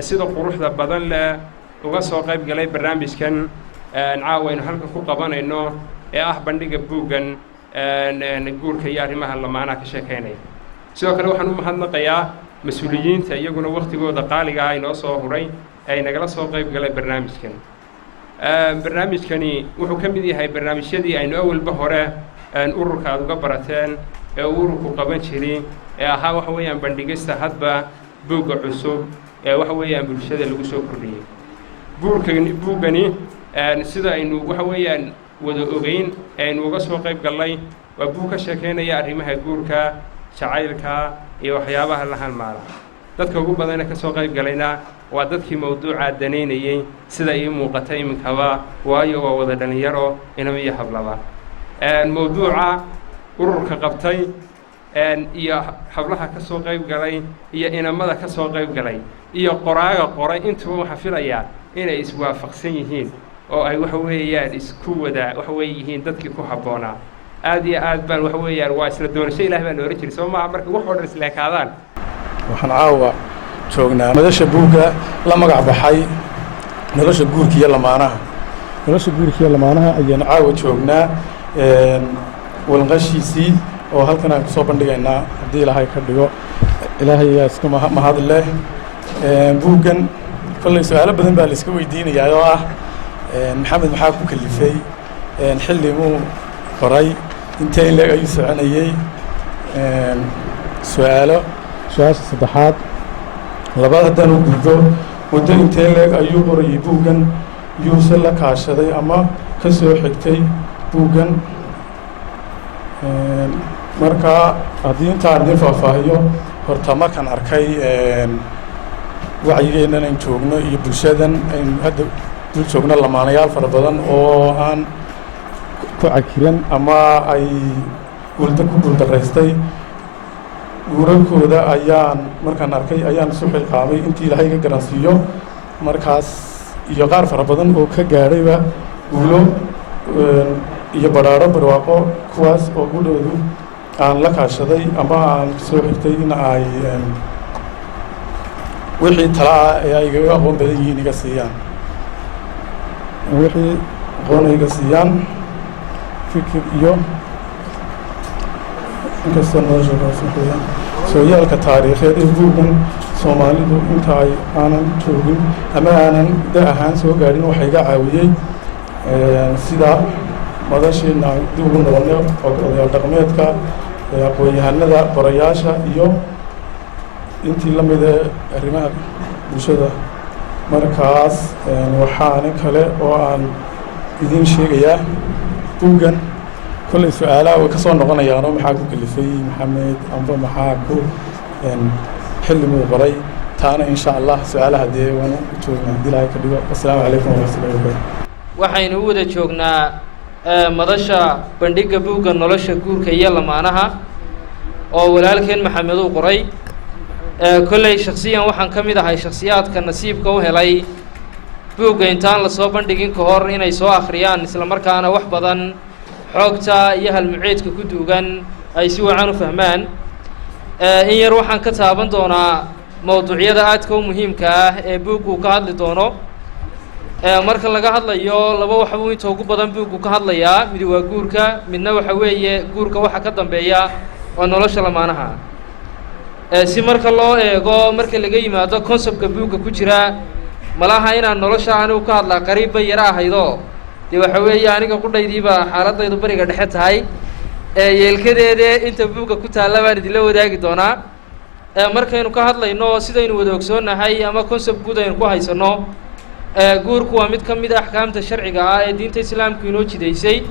sida quruxda badan leh uga soo qayb galay barnaamijkan caawa aynu halkan ku qabanayno ee ah bandhiga buuggan guurka iyo arrimaha lamaanaha ka sheekaynaya. sidoo kale waxaan u mahadnaqayaa mas-uuliyiinta iyaguna wakhtigooda qaaliga ah inoo soo huray ay nagala soo qayb galay barnaamijkan. barnaamijkani wuxuu ka mid yahay barnaamijyadii aynu awalba hore ururka aad uga barateen ee ururku qaban jiray ee ahaa waxa weeyaan bandhigista hadba buugga cusub ee waxa weeyaan bulshada lagu soo kordhiyey. buuggani sida aynu waxa weeyaan wada ogeyn aynu uga soo qayb gallay waa buug ka sheekaynaya arrimaha guurka, jacaylka iyo waxyaabaha la halmaala. dadka ugu badana ka soo qayb galayna waa dadkii mawduuca danaynayey sida ii muuqata iminkaba, waayo waa wada dhalinyaro inaba iyo hablaba. mawduuca ururka qabtay iyo hablaha ka soo qayb galay iyo inamada ka soo qayb galay iyo qoraaga qoray intuba waxaa filayaa inay iswaafaqsan yihiin oo ay waxa weeyaan isku wada waxa weeye yihiin dadkii ku habboonaa. aad iyo aad baan waxa weeyaan waa isla doonasho ilaahay baan oran jiray soo maaha marka wax oo dhan isleekaadaan. waxaan caawa joognaa madasha buugga la magac baxay nolosha guurka iyo lamaanaha. nolosha guurka iyo lamaanaha ayaan caawa joognaa walqashiisii oo halkan aan kusoo bandhigaynaa haddii ilaahay ka dhigo. ilaahay ayaa iska mahad leh. buuggan kolley su-aalo badan baa la iska weydiinayaa oo ah maxamed maxaa ku kalifay, xilliguu qoray, intee in leeg ayuu soconayey. su-aasha saddexaad labaad haddaan u gudbo muddo intee leeg ayuu qorayey buuggan, yuuse la kaashaday ama ka soo xigtay buuggan. markaa haddii intaan idin faahfaahiyo horta markaan arkay wacyigeennan ayn joogno iyo bulshadan aynu hadda dul joogno lamaanayaal fara badan oo aan ku cakiran ama ay ku guuldaraystay guurarkooda ayaan markaan arkay ayaan isu xilqaamay intii ilaahay ka garansiiyo markaas iyo qaar fara badan oo ka gaadhayba guulo iyo badhaadho barwaaqo kuwaas oo gudhoodu aan la kaashaday ama aan soo xigtay in ay wixii talaa ee ay igaga aqoon badan yihiin iga siiyaan wixii aqoon iga siiyaan fikir iyo inkastoo nolosha kaasooya sooyaalka taariikheed ee buuggan soomaalidu inta ay aanan joogin ama aanan da ahaan soo gaadhin waxaa iga caawiyey sida madashiina dib ugu noqonay odayaal dhaqameedka aqoon-yahanada qorayaasha iyo intii la mid ee arrimaha bulshada. markaas waxaana kale oo aan idiin sheegayaa buuggan kolley su-aalaha way ka soo noqonayaanoo maxaa ku kalifay maxamed amba maxaa ku xilliguu qoray taana insha allah su-aalaha dee waanu u joognaa haddii ilaahay ka dhigo. assalaamu calaykum waraxmatullahi wabarakatu. waxaynu u wada joognaa madasha bandhigga buugga nolosha guurka iyo lamaanaha oo walaalkeen maxamed uu qoray. kolley shaksiyan waxaan ka mid ahay shaksiyaadka nasiibka u helay buugga intaan lasoo bandhigin ka hor inay soo akhriyaan isla markaana wax badan xoogta iyo halmuceedka ku duugan ay si wacan u fahmaan. in yar waxaan ka taaban doonaa mawduucyada aadka u muhiimka ah ee buuggu ka hadli doono. marka laga hadlayo laba waxbuu inta ugu badan buuggu ka hadlayaa, mid waa guurka, midna waxa weeye guurka waxa ka dambeeya waa nolosha lamaanaha. si marka loo eego marka laga yimaado conceptka buugga ku jira malaha inaan nolosha anigu ka hadlaa qariib bay yara ahaydo dee waxa weeye aniga qudhaydiiba xaaladaydu bariga dhexe tahay. yeelkadeede inta buugga ku taalla baan idinla wadaagi doonaa. markaynu ka hadlayno sidaynu wada ogsoonnahay ama concept guud aynu ku haysanno, guurku waa mid ka mid a axkaamta sharciga ah ee diinta islaamku inoo jidaysay,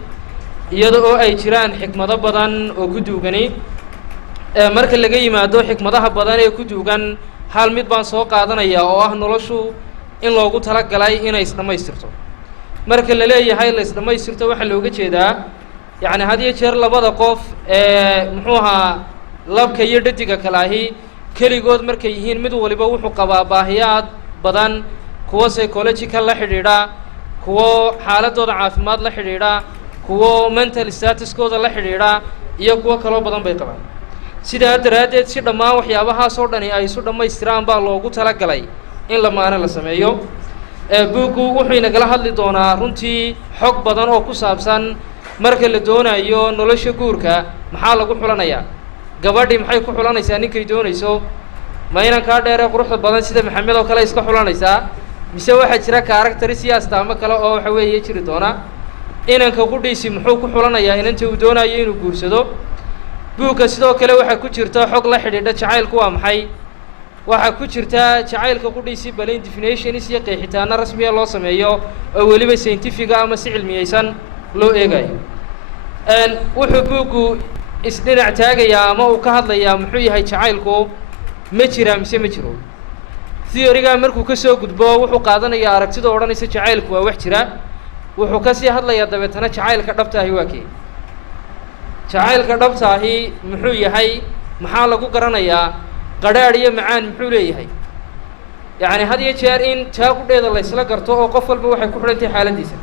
iyada oo ay jiraan xikmado badan oo ku duugani. marka laga yimaado xikmadaha badan ee ku duugan hal mid baan soo qaadanaya oo ah noloshu in loogu talagalay inay isdhammaystirto. marka la leeyahay la isdhammaystirto waxaa looga jeedaa yacni had iyo jeer labada qof muxuu ahaa labka iyo dhadiga kale ahi keligood markay yihiin mid waliba wuxuu qabaa baahiyaad badan, kuwo psychological la xidhiidha, kuwo xaaladooda caafimaad la xidhiidha, kuwo mental statuskooda la xidhiidha iyo kuwo kaloo badan bay qabaan. sidaa daraaddeed si dhammaan waxyaabahaas oo dhani ay isu dhammaystiraan baa loogu talagalay in lamaane la sameeyo buuggu wuxuu inagala hadli doonaa runtii xog badan oo ku saabsan marka la doonayo nolosha guurka maxaa lagu xulanayaa gabadhii maxay ku xulanaysaa ninkay doonayso ma inankaa dheeree quruxda badan sida maxamed oo kale iska xulanaysaa mise waxaa jira kaaragtaris iyo astaamo kale oo waxa weeye jiri doona inanka qudhiisi muxuu ku xulanayaa inanta uu doonayo inuu guursado buugga sidoo kale waxaa ku jirta xog la xidhiidha jacaylku waa maxay waxaa ku jirta jacaylka qudhiisii bal in definitions iyo qeexitaano rasmiya loo sameeyo oo weliba scientifiga ama si cilmiyeysan loo eegayo wuxuu buuggu isdhinac taagayaa ama uu ka hadlayaa muxuu yahay jacaylku ma jiraa mise ma jiro theoryga markuu ka soo gudbo wuxuu qaadanayaa aragtida odhanaysa jacaylku waa wax jira wuxuu kasii hadlayaa dabeetana jacaylka dhabtaahi waa kee jacaylka dhabtaahi muxuu yahay maxaa lagu garanayaa qadhaadh iyo macaan muxuu leeyahay yacni had iyo jeer in taa qudheeda laysla garto oo qof walba waxay ku xidhantahay xaaladdiisa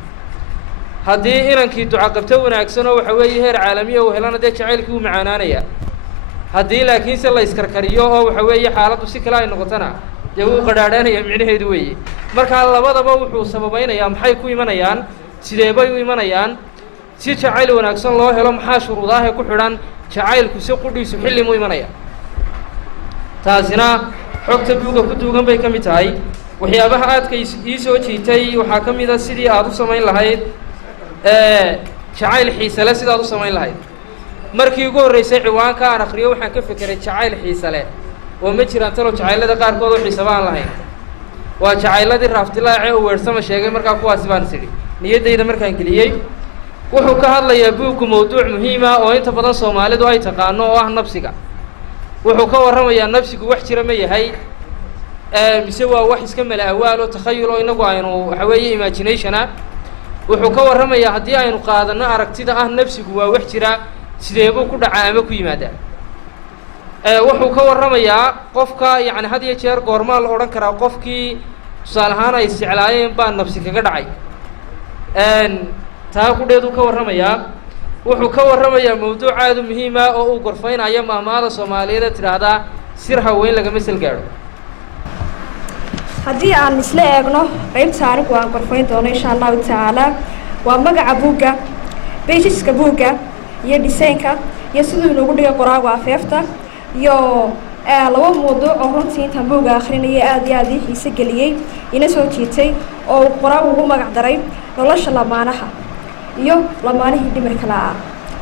haddii inankii ducaqabto wanaagsan oo waxa weeye heer caalamiya uu helana dee jacaylkii uu macaanaanayaa haddii laakiinse la iskarkariyo oo waxa weeye xaaladdu si kale ay noqotona dee wuu qadhaadhaanaya micnaheedu weeye markaa labadaba wuxuu sababaynayaa maxay ku imanayaan sidee bay u imanayaan si jacayl wanaagsan loo helo maxaa shuruudaahee ku xidhan jacaylku si qudhiisu xilli mu imanaya taasina xogta buugga ku duugan bay ka mid tahay waxyaabaha aadka ii soo jiitay waxaa ka mid a sidii aad u samayn lahayd jacayl xiisale sidaad u samayn lahayd markii ugu horreysay ciwaanka aan akriyo waxaan ka fekeray jacayl xiisale oo ma jiraan talow jacaylada qaarkood oo xiisaba aan lahayn waa jacayladii raaftilaace oo weersama sheegay markaa kuwaasi baan is idhi niyaddayda markaan geliyey wuxuu ka hadlayaa buuggu mawduuc muhiima oo inta badan soomaalidu ay taqaano oo ah nabsiga wuxuu ka warramayaa nabsigu wax jira ma yahay mise waa wax iska mala awaal oo takhayul oo inagu aynu waxa weeye imaginationa wuxuu ka warramayaa haddii aynu qaadanno aragtida ah nafsigu waa wax jira sideebuu ku dhacaa ama ku yimaadaa wuxuu ka warramayaa qofka yacni had iyo jeer goormaa la odhan karaa qofkii tusaale ahaan ay isjeclaayeen baa nafsi kaga dhacay taa qudheeduu ka warramayaa wuxuu ka warramayaa mawduuc aada u muhiima oo uu gorfaynayo maamaada soomaaliyeed ee tidhaahdaa sir haweyn lagama sal gaadho haddii aan isla eegno qaybta anigu aan gorfayn doono insha allahu tacaala waa magaca buugga beijiska buugga iyo dhisaynka iyo siduu inoogu dhigay qoraagu afeefta iyo laba mawduuc oo runtii intaan buugga akrinayay aada iyo aada ii xiise geliyey ina soo jiitay oo uu qoraagu ugu magac daray nolosha lamaanaha iyo lamaanihii dhimirka la'aa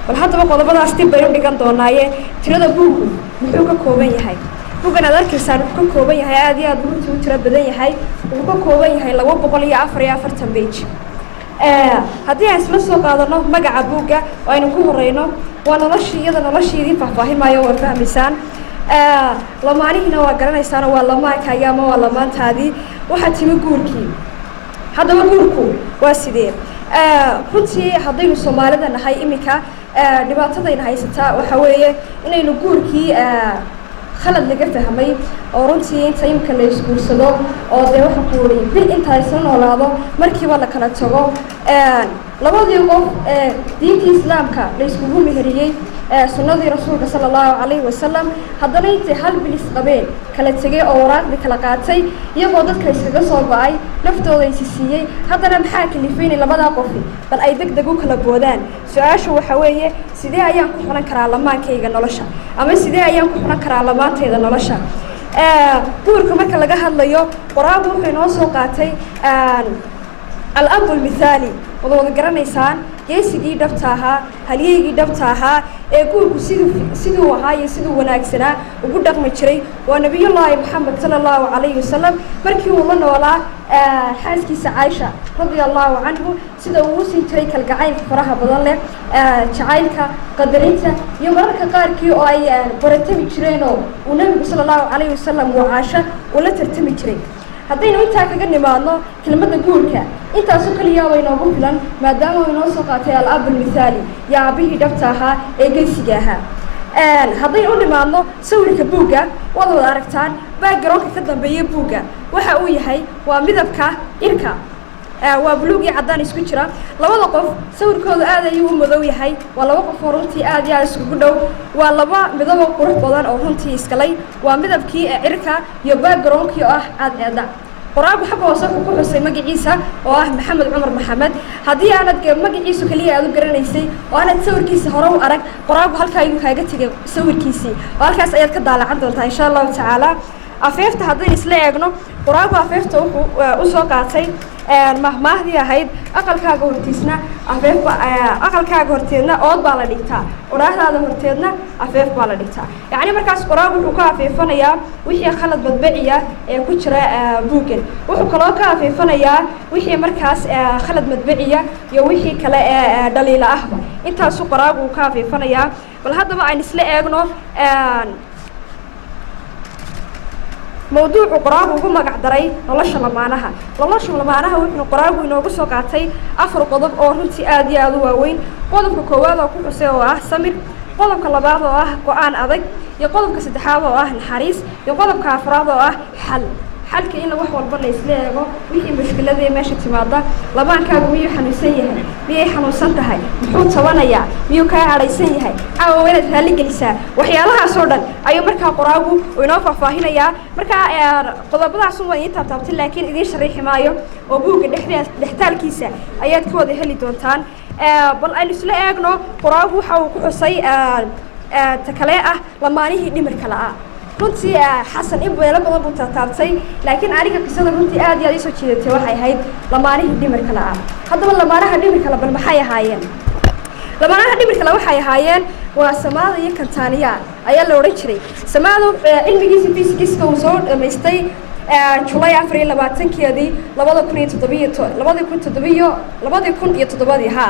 bal haddaba qodobadaas dib baynu dhigan doonaaye tirada buuggu muxuu ka kooban yahay buuggan aad arkaysaan wuxuu ka kooban yahay aada iyo aada runtii u tiro badan yahay wuxuu ka kooban yahay 244 page haddii aan isla soo qaadano magaca buugga oo aynu ku horeyno waa noloshii iyada noloshiidii faahfaahin maayo waa fahmaysaan lamaanihiina waa garanaysaano waa lamaankaagi ama waa lamaantaadii waxaa timi guurkii haddaba guurku waa sidee runtii haddaynu soomaalida nahay iminka dhibaatadayna haysataa waxaa weeye inaynu guurkii khalad laga fahmay oo runtii inta imika la isguursado oo dee waxa kuuri bil inta isla noolaado markiiba la kala tago labadii qof diintii islaamka la iskugu meheriyey sunnadii rasuulka sala allahu calayhi wasalam haddana intay hal bil isqabeen kala tegay oo waraaqdii kala qaatay iyagoo dadka iskaga soo go-ay naftooda isi siiyey haddana maxaa kalifeynay labadaa qofi bal ay deg deg u kala boodaan su-aashu waxaa weeye sidee ayaan ku xulan karaa lamaankayga nolosha ama sidee ayaan ku xulan karaa lamaantayda nolosha guurka marka laga hadlayo qoraagu wuxuu inoo soo qaatay al-abu lmithaali wada wada garanaysaan geesigii dhabta ahaa halyeygii dhabta ahaa ee guurku siduu ahaa iyo siduu wanaagsanaa ugu dhaqmi jiray waa nabiyullaahi moxamed sala allahu calayhi wasalam markii uu la noolaa xaaskiisa caaisha radia allahu canhu sida uu u siin jiray kalgacaylka faraha badan leh jacaylka qadarinta iyo mararka qaarkii oo ay baratami jireenoo uu nebigu sala allahu calayhi wasalam uu caasha uu la tartami jiray haddaynu intaa kaga nimaadno kelmadda guurka intaasoo keliyaa way noogu filan maadaama uu inoo soo qaatay al-abu lmithaali iyo aabihii dhabta ahaa ee geesiga ahaa haddaynu u nimaadno sawirka buugga waad wada aragtaan backgroundka ka dambeeya buugga waxa uu yahay waa midabka irka waa buluug iyo caddaan isku jira labada qof sawirkooda aad ayuu u madow yahay waa laba qof oo runtii aad iyo aad iskugu dhow waa laba midabo qurux badan oo runtii iskalay waa midabkii cirka iyo backgroundkii oo ah cadceeda qoraagu xagga hoose wuxuu ku xusay magaciisa oo ah maxamed cumar maxamed haddii aanad magaciisu kaliya aad u garanaysay oo aanad sawirkiisa hore u arag qoraagu halkaa ayuu kaaga tegay sawirkiisii oo halkaas ayaad ka daalacan doontaa insha allahu tacaala afeefta haddaynu isla eegno qoraagu afeefta wuxuu u soo qaatay mahmaahdii ahayd aqalkaaga hortiisna aqalkaaga horteedna ood baa la dhigtaa odhaahdaada horteedna afeef baa la dhigtaa yacni markaas qoraagu wuxuu ka afeefanayaa wixii khalad badbeciya ee ku jira buuggan wuxuu kaloo ka afeefanayaa wixii markaas khalad madbeciya iyo wixii kale ee dhaliila ahba intaasu qoraagu uu ka afeefanayaa bal haddaba aynu isla eegno mawduucu qoraagu ugu magac daray nolosha lamaanaha wuxuu qoraagu inoogu soo qaatay 4 qodob oo runtii aad iyo aad u waaweyn qodobka koowaad oo ku xusay oo ah samir qodobka labaad oo ah go'aan adag iyo qodobka saddexaad oo ah naxariis iyo qodobka afraad oo ah xalka in wax walba la isla eego wixii mushkiladii meesha timaada labaankaagu miyuu xanuunsan yahay miyay xanuunsan tahay muxuu tabanayaa miyuu kaa cadhaysan yahay caawa wanaad raalli gelisaa waxyaalahaas oo dhan ayuu markaa qoraagu inoo faahfaahinayaa markaa qodobadaas waa ii taabtaabtay laakiin idiin sharaxi maayo oo buugga dhextaalkiisa ayaad ka wada heli doontaan bal aynu isla eegno qoraagu waxa uu ku xusay ta kale ah lamaanihii dhimirka la'aa runtii xasan in meelo badan buu taabtay laakiin aniga qisada runtii aad iyo aad isoo jeedatay waxay ahayd lamaanihii dhimirka la'aa haddaba lamaanaha dhimirka la bal maxay ahaayeen lamaanaha dhimirka la waxay ahaayeen waa Samaada iyo Kantaaniya ayaa la oran jiray Samaada cilmigiisa fiisikiska uu soo dhameystay July 24-keedii 2007 ha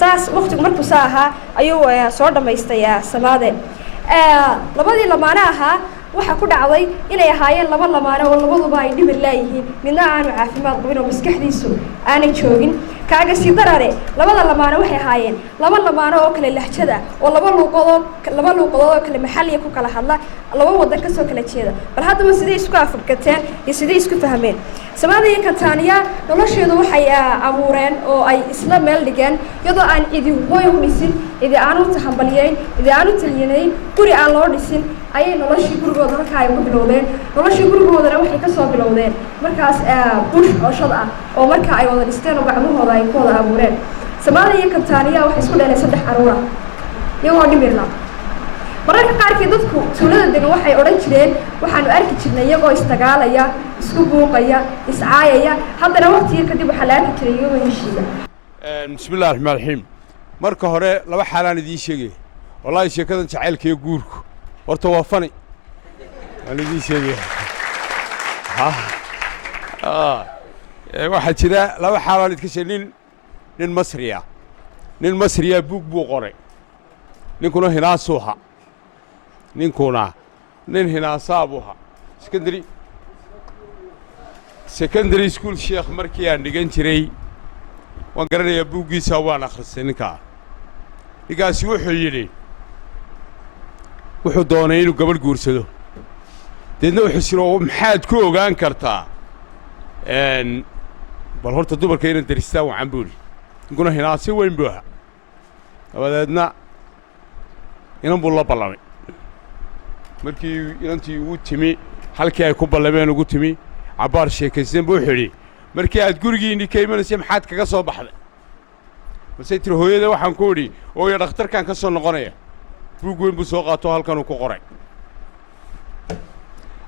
saas waqtigu markuu saaha ayuu soo dhameystay Samaade labadii lamaane ahaa waxa ku dhacday inay ahaayeen laba lamaane oo labaduba ay dhimir laayihiin midna aanu caafimaad qabin oo maskaxdiisu aanay joogin kaaga sii darare labada lamaane waxay ahaayeen laba lamaane oo kale lahjada oo laba luuqadood oo kale maxalliya ku kala hadla laba wadan ka soo kala jeeda bal haddaba sidee isku afkateen iyo sidee isku fahmeen Samaada iyo Kantaaniya nolosheedu waxay abuureen oo ay isla meel dhigeen iyadoo aan cidi hooyo u dhisin cidi aanu taxambaliyeen cidi aanu tahyinayn guri aan loo dhisin ayay noloshii gurigooda halkaa ay ku bilowdeen noloshii gurigoodana waxay ka soo bilowdeen markaas bush cooshad ah oo markaa ay wada dhisteen oo gacmahooda ay ku wada abuureen Samaada iyo Kantaaniya waxay isku dhaleen 3 caruur ah iyagoo dhimirna mararka qaarkii dadku tuulada degan waxay odhan jireen waxaanu arki jirnay iyagoo istagaalaya isku buuqaya iscaayaya haddana waqtiga kadib waxa la arki jiray iyagoo heshiiya bismillaahir rahmaanir rahiim marka hore laba xaalaan idiin sheegay wallahi sheekadan jacaylka iyo guurku horta waa fani aan idiin sheegay waxaa jira laba xaalaan idka sheegay nin masriya buug buu qoray ninkuna hinaasuuha ninkuna nin hinaasabuha secondary school sheekh markii aan dhigan jiray waan garanayaa buuggiisa waan akhristay ninkaasi wuxuu yidhi wuxuu doonay inuu gabadh guursado deedna wuxuu siro maxaad ku ogaan kartaa bal horta dumarka inaan daristaan wacan buuli ninkuna hinaasi weyn buu ahaa dabadeedna inan buu la ballamay markii inantii ugu timi halkii ay ku ballameen ugu timi cabbaar sheekaysteen buu wuxuu yidhi markii aad gurigiinni ka imanaysay maxaad kaga soo baxday balsay tiri hooyada waxaan ku idhi ooyo dhakhtarkan ka soo noqonaya buug weyn buu soo qaato halkanuu ku qoray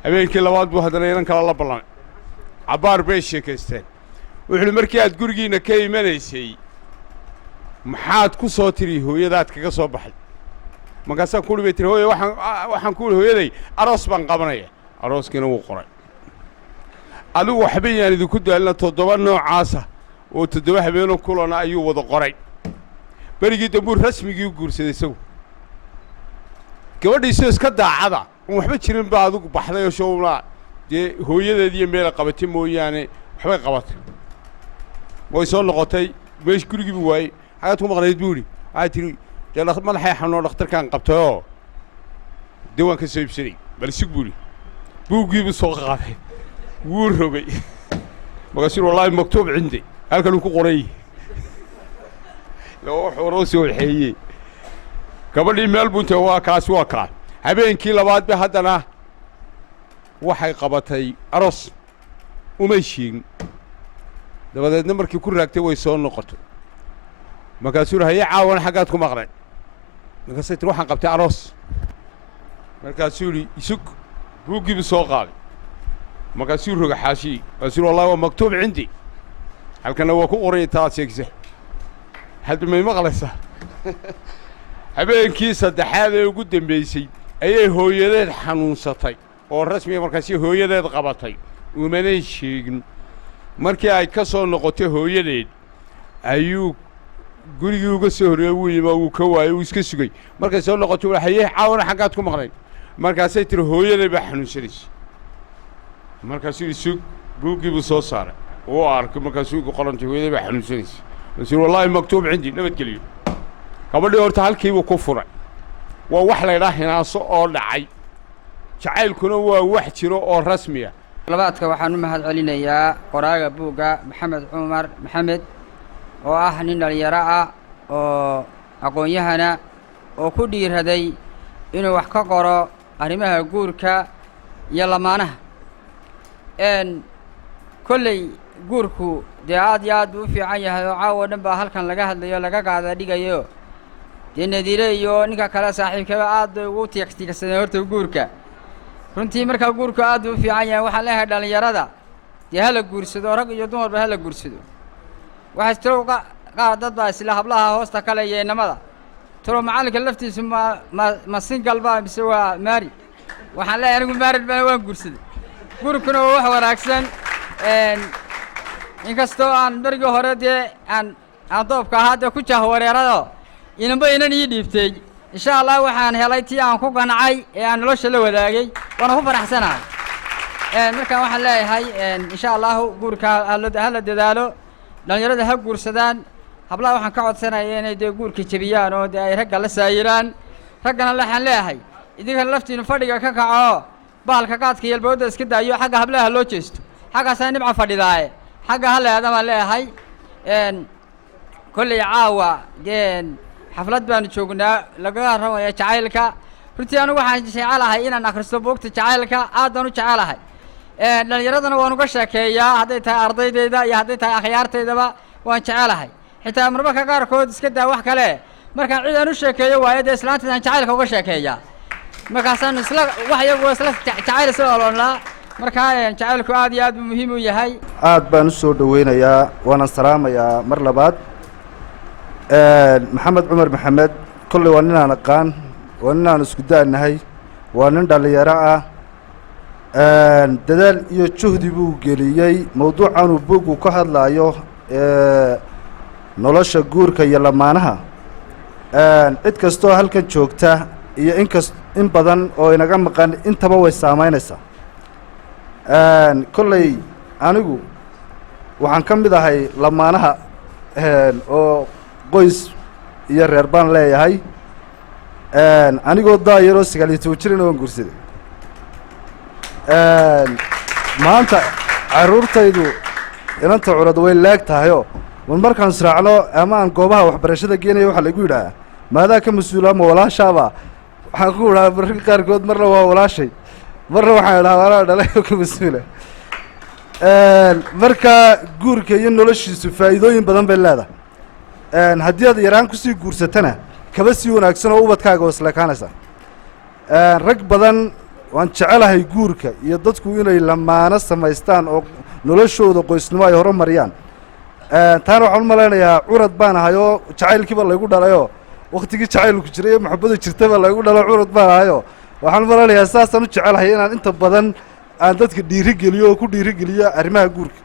habeenkii labaad buu haddana inan kale la ballamay cabbaar bay sheekaysteen wuxuu yidhi markii aad gurigiinna ka imanaysay maxaad ku soo tiri hooyadaad kaga soo baxday markaasaan ku bay tiri hooyo waxaan ku idhi hooyaday aroos baan qabanaya arooskiina wuu qoray adigu waxba yaan idinku daalina 7 noocaasa oo 7 habeenoo kulana ayuu wada qoray berigii dambuu rasmigii u guursaday isagu gabadhiisoo iska daacada oon waxba jirin baa adigu baxday oo showna dee hooyadeediiyo meela qabatay mooyaane waxbay qabatay way soo noqotay meesh gurigiibu waayey xagaad ku maqnayd buu idhi waxaa tiri dee madaxay xanuunoo dhakhtarkaan qabtayoo dee waan ka soo iibsaday bal sug buu idhi buuggiibuu soo qaaday wuu rogay markaasuu wallaahi maktuub cindi halkanuu ku qoray wuxuu noo soo waxeeyey gabadhii meel bunta waa kaas habeenkii labaad ba haddana waxay qabatay aroos umay sheegin dabadeedna markii ku raagtay way soo noqotay markaasuu yidhi haye caawana xaggaad ku maqnay markaasay tiri waxaan qabtay aroos markaasuu yidhi isug buuggiibu soo qaaday markaasuu roga xaashii markaasuu yidhi wallahi waa maktuub cindi halkana waa ku qoran inta aad sheegisa hadda may maqlaysaa habeenkii saddexaad ee ugu dambaysay ayay hooyadeed xanuunsatay oo rasmiga markaasi hooyadeed qabatay umanay sheegin markii ay ka soo noqotay hooyadeed ayuu gurigii uga soo horreeyey wuu yima wuu ka waayey wuu iska sugay markay soo noqotay wuxuu hayee caawana xaggaad ku maqnayd markaasay tiri hooyaday baa xanuunsanaysay markaasuu yidhi sug buuggii buu soo saaray wuu arkay markaasuu igu qorantay hooyaday baa xanuunsanaysay markaasuu wallaahi maktuub cindi nabadgeliyo gabadhii horta halkiibuu ku furay waa wax laydhaa hinaaso oo dhacay jacaylkuna waa wax jiro oo rasmi ah labaadka waxaan u mahad celinayaa qoraaga buugga maxamed cumar maxamed oo ah nin dhalinyaro ah oo aqoon-yahana oo ku dhiiraday inuu wax ka qoro arrimaha guurka iyo lamaanaha kolley guurku dee aad iyo aad buu u fiican yahay oo caawo dhan baa halkan laga hadlayo laga qaada dhigayo dee nadiire iyo ninka kale saaxiibkaba aad bay ugu tiigsadeen horta guurka runtii markaa guurku aad buu u fiican yahay waxaan leeyahay dhallinyarada dee hala guursado rag iyo dumarba hala guursado waxaa tiro qaar dad baa isla hablaha hoosta kale iyo inamada tiro macallinka laftiisu ma single baa mise waa maari waxaan leeyahay anigu maarid bana waan guursaday guurkuna waa wax wanaagsan inkastoo aan berigii hore dee aan doobka ahaa dee ku jahwareerado inanba inan ii dhiibtay insha allah waxaan helay tii aan ku qancay ee aan nolosha la wadaagay waana ku faraxsanahay markaan waxaan leeyahay insha allahu guurka hala dadaalo dhallinyarada ha guursadaan hablaha waxaan ka codsanaya inay dee guurka jebiyaan oo dee ay ragga la saayiraan raggana waxaan leeyahay idinkana laftiinu fadhiga ka kaco bahalka qaadka iyo albawada iska daayo xagga hablaha loo jeesto xaggaasaa nimca fadhidaaye xagga ha leeda baan leeyahay kolley caawa xaflad baanu joognaa laga rabaya jacaylka runtii anigu waxaan jecelahay inaan akhristo buugta jacaylka aad baan u jecelahay dhallinyaradana waan uga sheekeeyaa hadday tahay ardaydayda iyo hadday tahay akhyaartaydaba waan jecelahay xitaa marmarka qaarkood iska daa wax kale markaan cid aan u sheekeeyo waayo dee islaantaydaan jacaylka uga sheekeeyaa markaasaan isla wax iyagu isla jacayl isla oloolnaa markaa jacaylku aad iyo aad buu muhiim u yahay aad baan u soo dhoweynayaa waana salaamayaa mar labaad maxamed cumar maxamed kolley waa nin aan aqaan waa nin aan isku daanahay waa nin dhallinyaro ah dadaal iyo juhdi buu geliyey mawduucanuu buuggu ka hadlaayo nolosha guurka iyo lamaanaha cid kastoo halkan joogta iyo in badan oo inaga maqan intaba way saamaynaysaa kolley anigu waxaan ka mid ahay lamaanaha oo qoys iyo reer baan leeyahay anigoo daayaroo 9 jirina waan guursaday maanta carruurtaydu inanta curad way laag tahayoo markaan israacno ama aan goobaha waxbarashada geenaya waxaa lagu yidhaha maadaa ka mas-uula ma walaashaaba waxaan ku idhaha mararka qaarkood marna waa walaashay marna waxaan idhaha walaa dhalay oo ka mas-uula marka guurka iyo noloshiisu faa'iidooyin badan bay leedahay haddii aad yaraan kusii guursatana kaba sii wanaagsan oo ubadkaaga oo isleekaanaysa rag badan waan jecelahay guurka iyo dadku inay lamaano samaystaan oo noloshooda qoysnimo ay horumariyaan taana waxaan u malaynayaa curad baan ahay oo jacaylkiiba laygu dhalayoo waktigii jacaylku jiray iyo maxabada jirtaba laygu dhalo curad baan ahayoo waxaan u malaynayaa saasaan u jecelahay inaan inta badan aan dadka dhiirigeliyo oo ku dhiirigeliyo arrimaha guurka